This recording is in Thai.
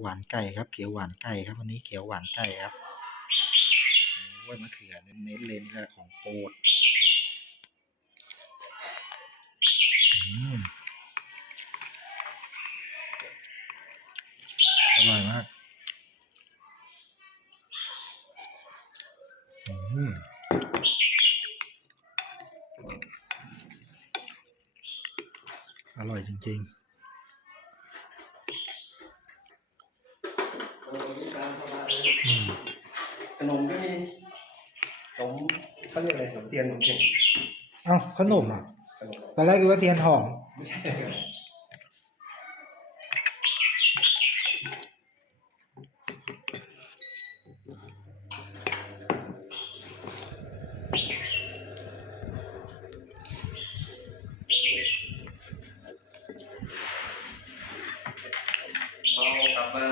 หวานไก่ครับเขียวหวานไก่ครับวันนี้เขียวหวานไก่ครับโอ้ยมะเขือเน้นเลนี่แหละของโปรดอืมอร่อยมากอืมอร่อยจริง ๆ ขนมก็มีขนมเขาเรียกอะไรขนมเทียนขนมเทียนเอ้าขนมอะขนมตอนแรกคิดว่าเทียนหอมไม่ใช่เรากลับมา